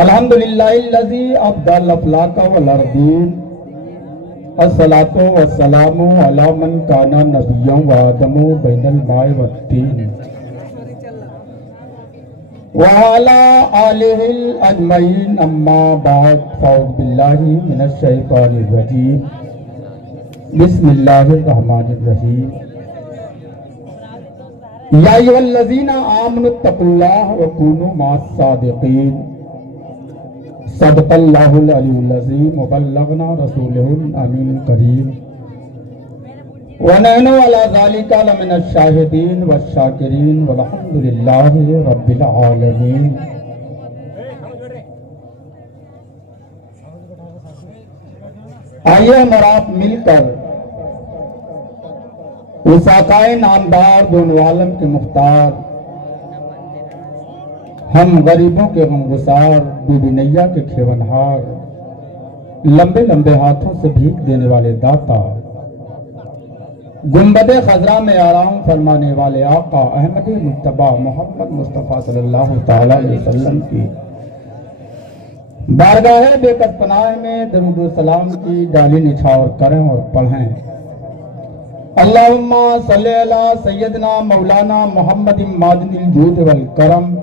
الحمدللہ ابدل الافلاق والارضین الصلاۃ والسلام علی من کان نبیا وآدم بین الماء والطین وعلی آلہ اجمعین اما بعد فاعوذ باللہ من الشیطان الرجیم بسم اللہ الرحمن الرحیم یا ایھا الذین آمنوا اتقوا اللہ وکونوا مع الصادقین صدق اللہ العلی العظیم وبلغنا رسولہ الامین الکریم ونحن علی ذلک لمن الشاہدین والشاکرین والحمد للہ رب العالمین۔ آئیے ہم اور آپ مل کر وساقائے نامدار دونوں عالم کے مختار، ہم غریبوں کے غمگسار، بی بی نیا کے کھیونہار، لمبے لمبے ہاتھوں سے بھیک دینے والے داتا، گنبد خضرا میں آرام فرمانے والے آقا احمد مجتبی محمد مصطفیٰ صلی اللہ تعالی علیہ وسلم کی بارگاہ بے کس پناہ میں درود و سلام کی ڈالی نچھاور کریں اور پڑھیں۔ اللہم صلی علی سیدنا مولانا محمد ماجد الجود والکرم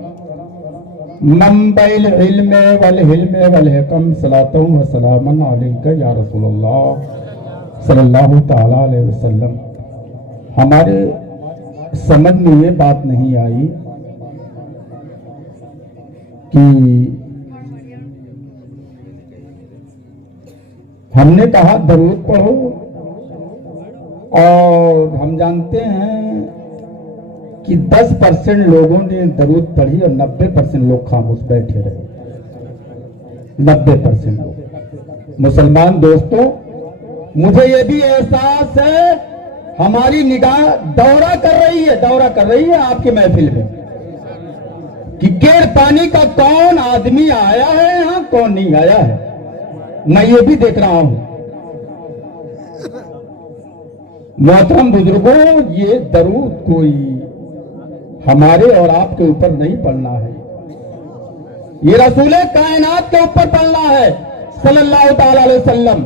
منبع العلم والحلم والحکم صلاۃ و سلام علیک یا رسول اللہ صلی اللہ تعالی علیہ وسلم۔ ہمارے سمجھ میں یہ بات نہیں آئی کہ ہم نے کہا درود پڑھو، اور ہم جانتے ہیں کہ 10% لوگوں نے درود پڑھی اور 90% لوگ خاموش بیٹھے رہے۔ 90% لوگ۔ مسلمان دوستوں، مجھے یہ بھی احساس ہے ہماری نگاہ دورہ کر رہی ہے آپ کی محفل میں کہ کیڑ پانی کا کون آدمی آیا ہے یہاں، کون نہیں آیا ہے۔ میں یہ بھی دیکھ رہا ہوں۔ محترم بزرگوں، یہ درود کوئی ہمارے اور آپ کے اوپر نہیں پڑھنا ہے، یہ رسول کائنات کے اوپر پڑھنا ہے صلی اللہ تعالی علیہ وسلم۔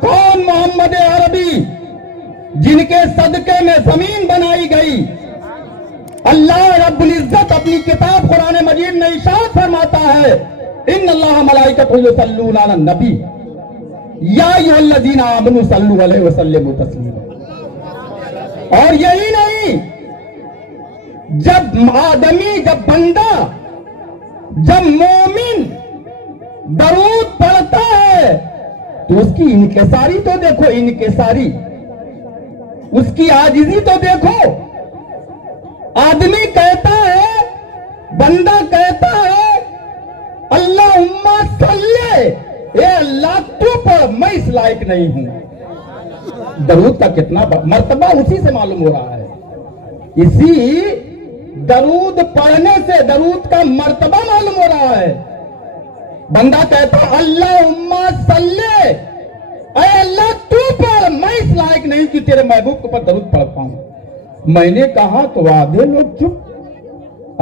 کون محمد عربی جن کے صدقے میں زمین بنائی گئی؟ اللہ رب العزت اپنی کتاب قرآن مجید میں ارشاد فرماتا ہے ان اللہ ملائکتہ یصلون علی النبی یا ایھا الذین آمنوا صلوا علیہ وسلموا تسلیما۔ اور یہی نہیں، جب آدمی، جب بندہ، جب مومن درود پڑھتا ہے تو اس کی انکساری تو دیکھو، انکساری، اس کی عاجزی تو دیکھو۔ آدمی کہتا ہے، بندہ کہتا ہے اللہم صلی، اے اللہ تو پڑھ، میں اس لائق نہیں ہوں۔ درود کا کتنا مرتبہ اسی سے معلوم ہو رہا ہے، اسی درود پڑھنے سے درود کا مرتبہ معلوم ہو رہا ہے۔ بندہ کہتا اللہم صلی، اے اللہ تو پڑھ، میں اس لائق نہیں کہ تیرے محبوب کے اوپر درود پڑھ پاؤں۔ میں نے کہا تو آدھے لوگ چپ۔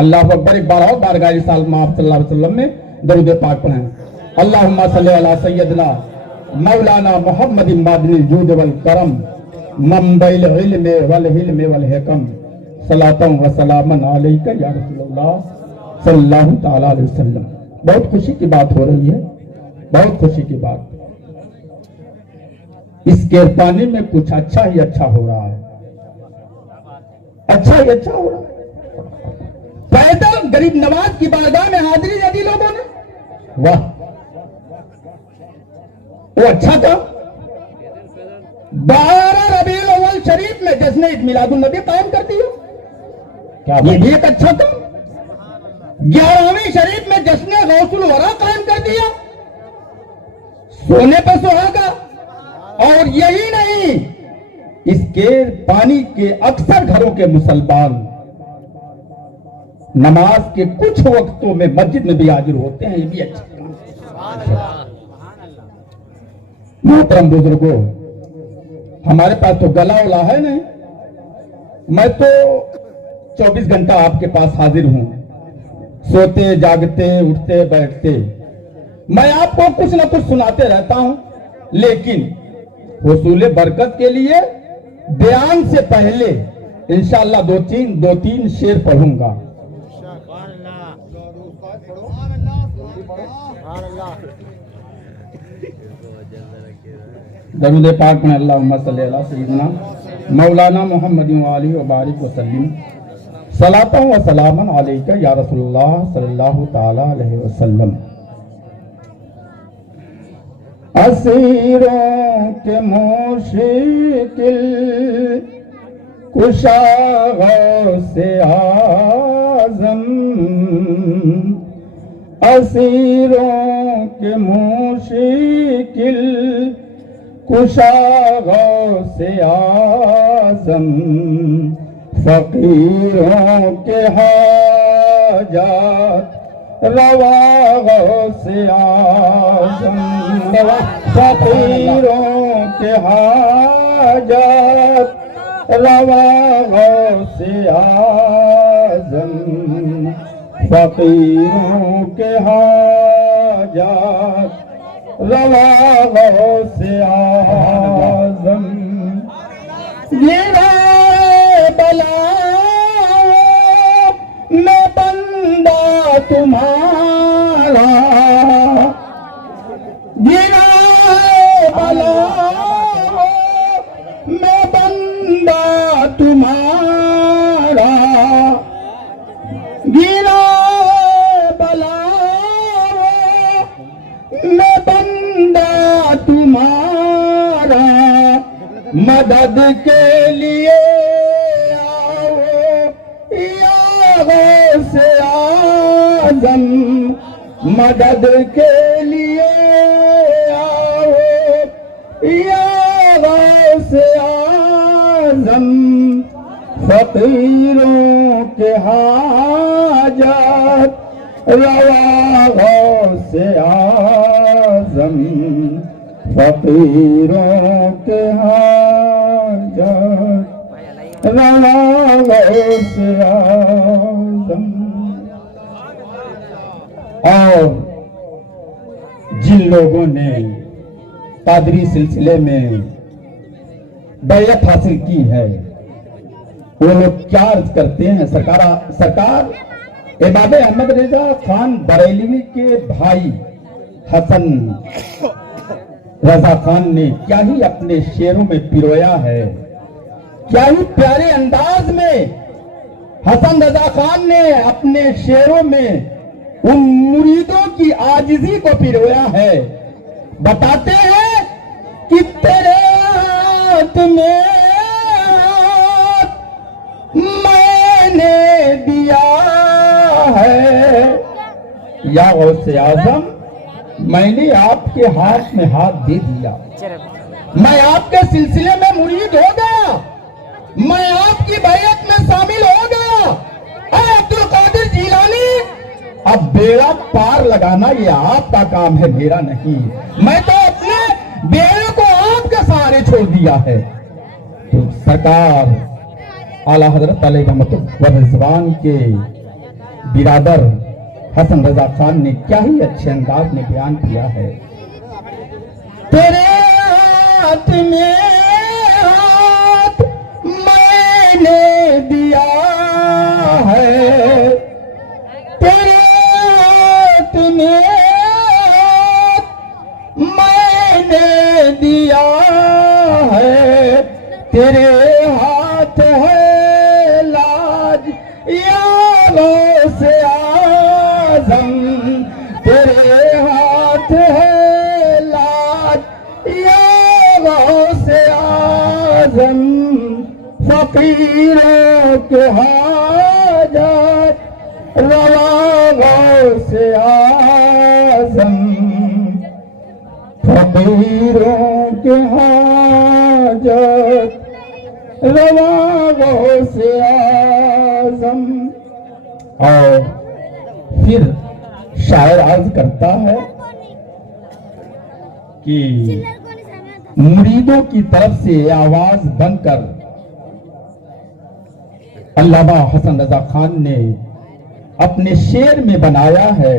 اللہ اکبر، ایک بار اور بارگاہ رسالت میں آپ صلی اللہ علیہ وسلم میں درود پاک پڑھیں۔ اللہم صلی علی سیدنا مولانا محمد ماجد الجود والکرم منبع العلم والحلم والحکم صلاۃ و سلام علیک یا رسول اللہ صلی اللہ تعالی علیہ وسلم۔ بہت خوشی کی بات ہو رہی ہے، بہت خوشی کی بات۔ اس کیرپانی میں کچھ اچھا ہی اچھا ہو رہا ہے، اچھا ہی اچھا ہو رہا ہے۔ پیدل غریب نواز کی بارگاہ میں حاضری دے دی لوگوں نے، واہ، وہ اچھا تھا۔ 12 ربیع الاول شریف میں جشن عید میلاد النبی قائم کر دیا، یہ بھی ایک اچھا تھا۔ 11ویں شریف میں جشن غوث الورا قائم کر دیا، سونے پہ سہاگا۔ اور یہی نہیں، اس کے پانی کے اکثر گھروں کے مسلمان نماز کے کچھ وقتوں میں مسجد میں بھی حاضر ہوتے ہیں، یہ بھی اچھا کام ہے۔ محترم بزرگوں، ہمارے پاس تو گلا اولا ہے نہیں، میں تو 24 گھنٹہ آپ کے پاس حاضر ہوں، سوتے جاگتے اٹھتے بیٹھتے میں آپ کو کچھ نہ کچھ سناتے رہتا ہوں، لیکن حصول برکت کے لیے بیان سے پہلے انشاءاللہ دو تین شعر پڑھوں گا۔ درود پاک میں اللہم صلی علی سیدنا مولانا محمد وآلہ وبارک وسلم، صلاۃ و سلاما علیکہ یا رسول اللہ صلی اللہ تعالی علیہ وسلم۔ اسیروں کے مشکل کشا غوث اعظم، اسیروں کے مشکل کشا غوث اعظم، فقیروں کے حاجات روا غوث اعظم، فقیروں کے حاجات روا غوث اعظم، فقیروں کے حاجات روا غوث اعظم۔ گرا بلا میں بندہ تمہارا، گرا بلا میں بندہ تمہارا، گرا بلا میں بندہ تمہارا، مدد کے لیے آؤ یا غوث اعظم، مدد کے لیے آؤ یا غوث اعظم، فقیروں کے حاجات روا غوث اعظم، فقیروں کے حاجات روا غوث اعظم۔ اور جن لوگوں نے قادری سلسلے میں بیعت حاصل کی ہے وہ لوگ کیا عرض کرتے ہیں؟ سرکار عباد احمد رضا خان بریلوی کے بھائی حسن رضا خان نے کیا ہی اپنے شعروں میں پرویا ہے، کیا ہی پیارے انداز میں حسن رضا خان نے اپنے شعروں میں ان مریدوں کی عاجزی کو پرویا ہے۔ بتاتے ہیں کہ تیرے ہاتھ میں میں نے دیا ہے، یا غوث اعظم میں نے آپ کے ہاتھ میں ہاتھ دے دیا، میں آپ کے سلسلے میں مرید ہو گیا، میں آپ کی بیعت میں شامل ہو گیا۔ اے عبد القادر جیلانی، اب بیڑا پار لگانا یہ آپ کا کام ہے، میرا نہیں، میں تو اپنے بیڑے کو آپ کے سہارے چھوڑ دیا ہے۔ تو سرکار اعلیٰ حضرت علیہ رحمت و رضوان کے برادر حسن رضا خان نے کیا ہی اچھے انداز میں بیان کیا ہے۔ تیرے ہاتھ میں ہاتھ میں نے دیا ہے، تیرے ہاتھ میں ہاتھ میں نے دیا ہے، تیرے ہاتھ ہے لاج یا غوث اعظم، تیرے ہاتھ ہے لاج یا غوث اعظم، فقیروں کے حاجات روا غوث اعظم، فقیروں کے حاجات روا غوث اعظم۔ اور پھر شاعر عرض کرتا ہے کہ مریدوں کی طرف سے آواز بن کر علامہ حسن رضا خان نے اپنے شعر میں بنایا ہے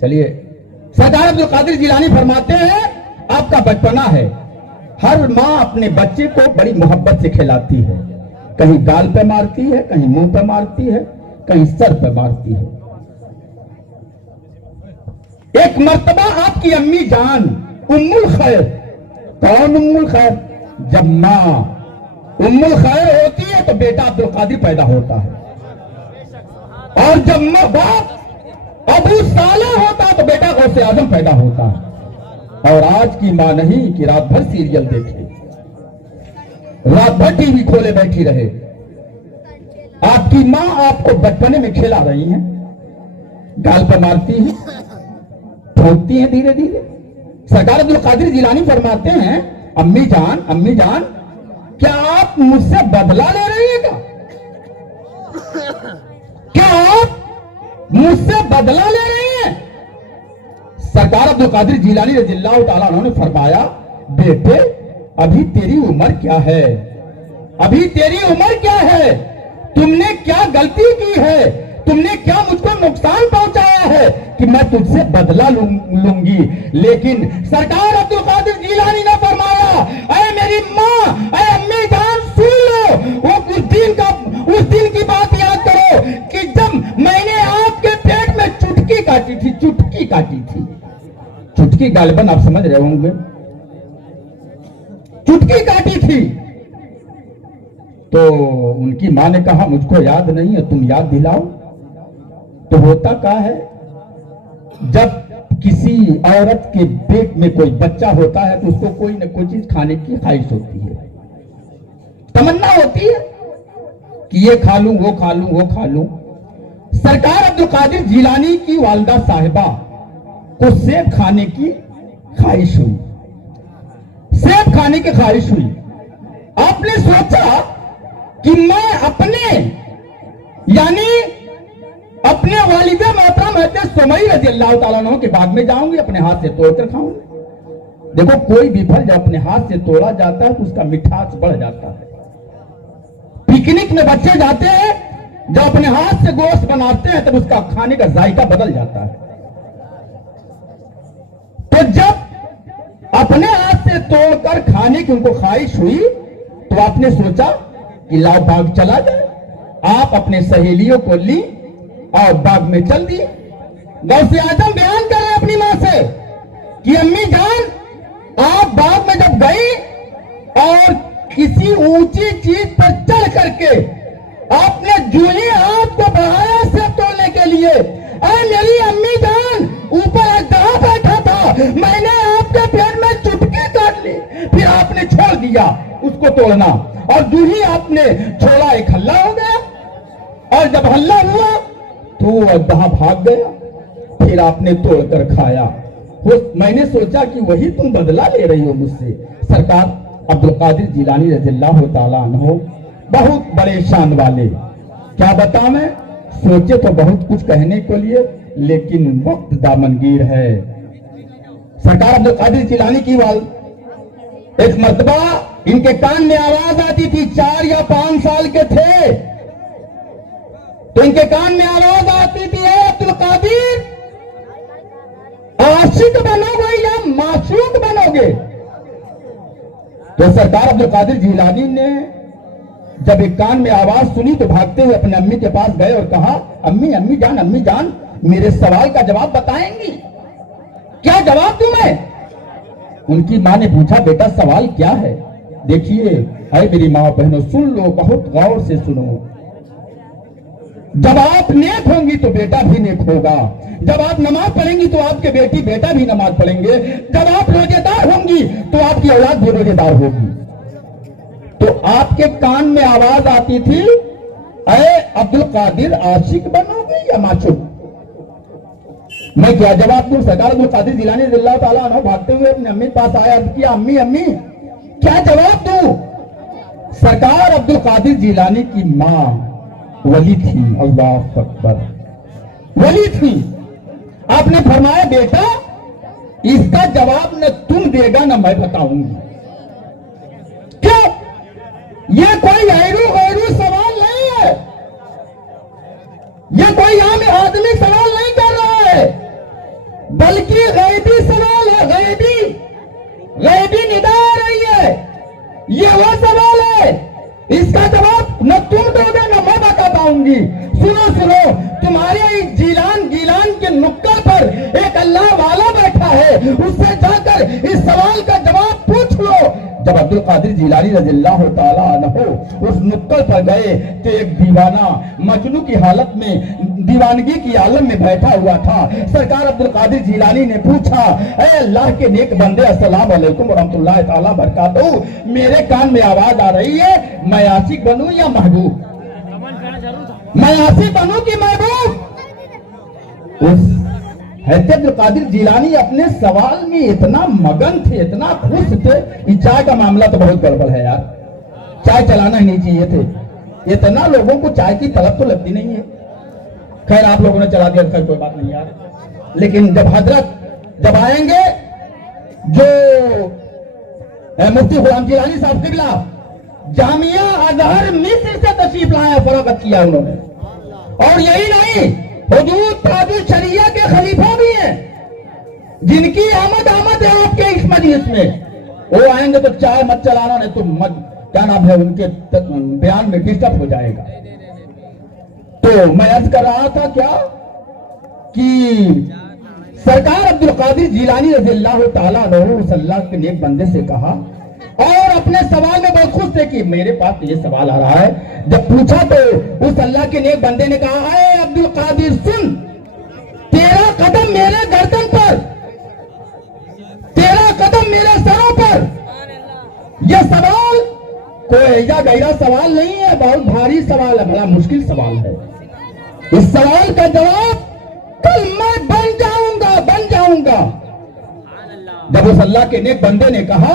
چلیے سرکار عبد القادر جیلانی فرماتے ہیں آپ کا بچپنا ہے، ہر ماں اپنے بچے کو بڑی محبت سے کھلاتی ہے، کہیں گال پہ مارتی ہے، کہیں منہ پہ مارتی ہے، کہیں سر پہ مارتی ہے۔ ایک مرتبہ آپ کی امی جان ام الخیر، کون ام الخیر؟ جب ماں ام الخیر ہوتی ہے تو بیٹا عبد القادر پیدا ہوتا ہے، اور جب ماں باپ ابو صالح ہوتا تو بیٹا غوث اعظم پیدا ہوتا ہے۔ اور آج کی ماں نہیں کہ رات بھر سیریل دیکھے، رات بھر ٹی وی کھولے بیٹھی رہے۔ آپ کی ماں آپ کو بچپنے میں کھلا رہی ہیں، گال پہ مارتی ہیں، ٹھوکتی ہیں دھیرے دھیرے۔ سرکار عبد القادر جیلانی فرماتے ہیں امی جان کیا آپ مجھ سے بدلہ لے رہی ہیں کیا آپ مجھ سے بدلہ لے رہی ہیں؟ سرکار عبد القادر جیلانی رضی اللہ تعالیٰ عنہ نے فرمایا بیٹے ابھی تیری عمر کیا ہے، ابھی تیری عمر کیا ہے، تم نے کیا غلطی کی ہے، تم نے کیا مجھ کو نقصان پہنچایا ہے کہ میں تجھ سے بدلہ لوں گی؟ لیکن سرکار عبد القادر جیلانی نے فرمایا اے میری ماں، اے امی جان سن لو، وہ اس دن کی بات یاد کرو کہ جب میں نے آپ کے پیٹ میں چٹکی کاٹی تھی، چٹکی غالباً آپ سمجھ رہے ہوں گے، چٹکی کاٹی تھی تو ان کی ماں نے کہا مجھ کو یاد نہیں ہے، تم یاد دلاؤ۔ تو ہوتا کیا ہے جب کسی عورت کے پیٹ میں کوئی بچہ ہوتا ہے تو اس کو کوئی نہ کوئی چیز کھانے کی خواہش ہوتی ہے، تمنا ہوتی ہے کہ یہ کھا لوں وہ کھا لوں وہ کھا لوں۔ سرکار عبد القادر جیلانی کی والدہ صاحبہ کو سیب کھانے کی خواہش ہوئی، سیب کھانے کی خواہش ہوئی۔ آپ نے سوچا کہ میں اپنے والدہ محترم حضرت سمیہ رضی اللہ تعالیٰ عنہ کے باغ میں جاؤں گی، اپنے ہاتھ سے توڑ کر کھاؤں گی۔ دیکھو کوئی بھی پھل جب اپنے ہاتھ سے توڑا جاتا ہے تو اس کا مٹھاس بڑھ جاتا ہے۔ پکنک میں بچے جاتے ہیں جب اپنے ہاتھ سے گوشت بناتے ہیں تب اس کا کھانے کا ذائقہ بدل جاتا ہے۔ تو جب اپنے ہاتھ سے توڑ کر کھانے کی ان کو خواہش ہوئی تو آپ نے سوچا کہ لاؤ باغ چلا جائے۔ آپ اپنے سہیلیوں کو لی اور باغ میں چل دی۔ غوث اعظم بیان کر رہے اپنی ماں سے کہ امی جان آپ باغ میں جب گئی اور کسی اونچی چیز پر چڑھ کر کے آپ نے جو ہی ہاتھ کو بڑھایا سیب توڑنے کے لیے، اے میری امی جان اوپر اژدہا بیٹھا تھا، میں نے آپ کے پیٹ میں چٹکی کاٹ لی، پھر آپ نے چھوڑ دیا اس کو توڑنا، اور جو ہی آپ نے چھوڑا ایک ہلہ ہو گیا، اور جب ہلہ ہوا تو وہ اژدہا بھاگ گیا، پھر آپ نے توڑ کر کھایا۔ میں نے سوچا کہ وہی تم بدلہ لے رہی ہو مجھ سے۔ سرکار عبد القادر جیلانی رضی اللہ تعالیٰ عنہ بہت بڑے شان والے، کیا بتاؤں میں، سوچے تو بہت کچھ کہنے کے لیے لیکن وقت دامنگیر ہے۔ سرکار عبد القادر جیلانی کی والد ایک مرتبہ ان کے کان میں آواز آتی تھی، 4 یا 5 سال کے تھے تو ان کے کان میں آواز آتی تھی اے عبد القادر عاشق بنو گے یا معشوق بنو گے؟ تو سرکار عبد القادر جیلانی نے جب ایک کان میں آواز سنی تو بھاگتے ہوئے اپنے امی کے پاس گئے اور کہا امی جان میرے سوال کا جواب بتائیں گی؟ کیا جواب دوں میں؟ ان کی ماں نے پوچھا بیٹا سوال کیا ہے؟ دیکھیے اے میری ماں بہنوں سن لو، بہت غور سے سنو، جب آپ نیک ہوں گی تو بیٹا بھی نیک ہوگا، جب آپ نماز پڑھیں گی تو آپ کے بیٹا بھی نماز پڑھیں گے، جب آپ روزے دار ہوں گی تو آپ کی اولاد بھی روزے دار ہوگی۔ تو آپ کے کان میں آواز آتی تھی اے عبد القادر عاشق بنو گے یا معشوق؟ میں کیا جواب دوں؟ سرکار عبد القادر جیلانی رضی اللہ تعالیٰ عنہ بھاگتے ہوئے اپنے امی پاس آیا، عرض کیا امی کیا جواب دوں؟ سرکار عبد القادر جیلانی کی ماں ولی تھی، اللہ اکبر، ولی تھی۔ آپ نے فرمایا بیٹا اس کا جواب نہ تم دے گا نہ میں بتاؤں گی۔ کیوں؟ یہ کوئی غیرو سوال نہیں ہے، یہ کوئی عام آدمی سوال نہیں کر رہا ہے، بلکہ غیبی سوال ہے، غیبی ندا آ رہی ہے، یہ وہ سوال ہے، اس کا جواب نہ تم دو گے نہ میں بتا پاؤں گی۔ سنو، تمہارے گیلان کے نکڑ پر ایک اللہ والا بیٹھا ہے، اس سے جا کر اس سوال کا جواب پوچھ لو۔ جب عبد القادر جیلانی رضی اللہ تعالیٰ عنہ اس نکڑ پر گئے تو ایک دیوانہ مجنوں کی حالت میں، دیوانگی کی عالم میں بیٹھا ہوا تھا۔ سرکار عبد القادر جیلانی نے پوچھا، اے اللہ کے نیک بندے، السلام علیکم ورحمۃ اللہ تعالیٰ وبرکاتہ، میرے کان میں آواز آ رہی ہے، میں عاشق بنوں یا محبوب؟ میں عاشق بنوں کہ محبوب؟ اس حضرت عبد القادر جیلانی اپنے سوال میں اتنا مگن تھے، اتنا خوش تھے، یہ چائے کا معاملہ تو بہت گڑبڑ ہے یار، چائے چلانا ہی نہیں چاہیے تھے، اتنا لوگوں کو چائے کی طلب تو لگتی نہیں ہے۔ خیر آپ لوگوں نے چلا دیا، خیر کوئی بات نہیں یار، لیکن جب حضرت جب آئیں گے جو مفتی غلام جیلانی صاحب قبلہ جامعہ ازہر مصر سے تشریف لائے، فراغت کیا انہوں نے، اور یہی نہیں، حدود تاج الشریعہ کے خلیفہ بھی ہیں، جن کی آمد ہے آپ کے اس مجلس میں، وہ آئیں گے تو چائے مت چلانا، نہیں تو کیا نام ہے ان کے بیان میں ڈسٹرب ہو جائے گا۔ تو میں عرض کر رہا تھا کیا کہ سرکار عبد القادر جیلانی رضی اللہ تعالیٰ عنہ اس اللہ کے نیک بندے سے کہا، اور اپنے سوال میں بہت خوش تھے کہ میرے پاس یہ سوال آ رہا ہے۔ جب پوچھا تو اس اللہ کے نیک بندے نے کہا، اے عبد القادر سن، تیرا قدم میرے گردن پر، تیرا قدم میرے سروں پر، یہ سوال کوئی ایجا گہرا سوال نہیں ہے، بہت بھاری سوال ہے، بڑا مشکل سوال ہے۔ اس سوال کا جواب کل میں بن جاؤں گا۔ جب اس اللہ کے نیک بندے نے کہا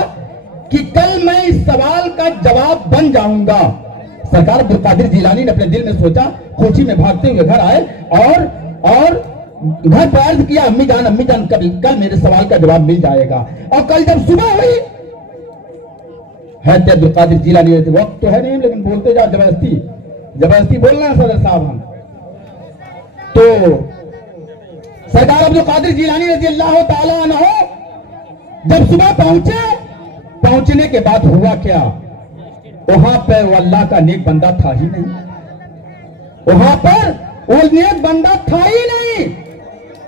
کہ کل میں اس سوال کا جواب بن جاؤں گا، سرکار عبد القادر جیلانی نے اپنے دل میں سوچا، خوشی میں بھاگتے ہوئے گھر آئے اور گھر پر عرض کیا، امی جان کل میرے سوال کا جواب مل جائے گا۔ اور کل جب صبح ہوئی، حضرت عبد القادر جیلانی وقت تو ہے نہیں لیکن بولتے جا، زبردستی بولنا ہے صدر صاحب ہم تو۔ سرکار عبد القادر جیلانی رضی اللہ تعالیٰ عنہ جب صبح پہنچنے کے بعد ہوا کیا، وہاں پر وہ اللہ کا نیک بندہ تھا ہی نہیں، وہاں پر وہ نیک بندہ تھا ہی نہیں۔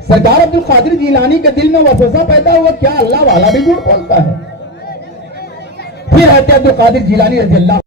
سرکار عبد القادر جیلانی کے دل میں وسوسہ پیدا ہوا، کیا اللہ والا بھی جھوٹ بولتا ہے؟ پھر حضرت عبد القادر جیلانی رضی اللہ